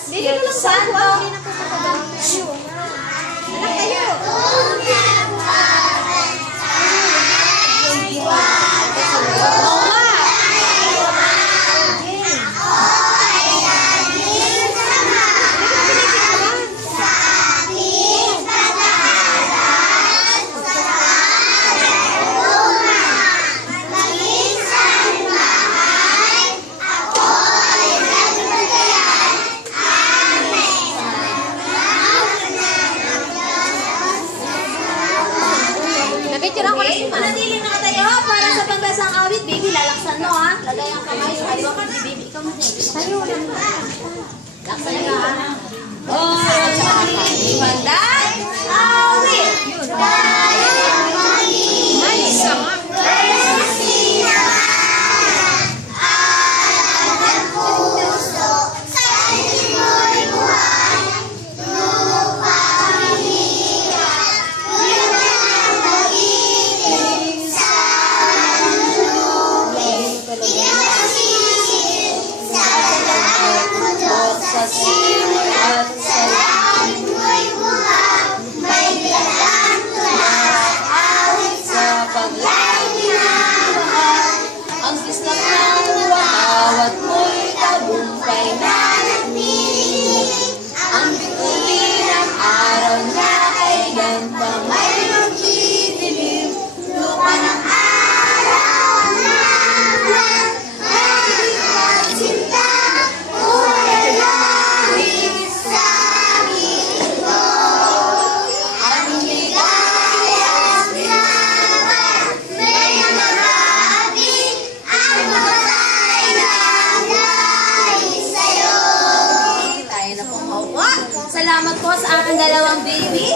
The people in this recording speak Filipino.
Espiritu Santo. Anak kayo. Manatili na tayo para sa pambansang awit. Baby, lalaksan mo ha. Lagay ang kamay sa kaliwa ka. Baby, ikaw mo dyan. Tayo lang na. Laksan nga ha. Panday, awit. Ay, isa nga. Sa siway at sa langit mo'y buhaw, may dalang tulad, awit sa paglaing ng mahal. Ang kislap ng luwawat mo'y tagumpay na nagninig. Ang bituin ng araw na ay ganda may mag-idilim. Lupa ng araw ang naman, ay magsinta. Salamat po sa aking dalawang baby.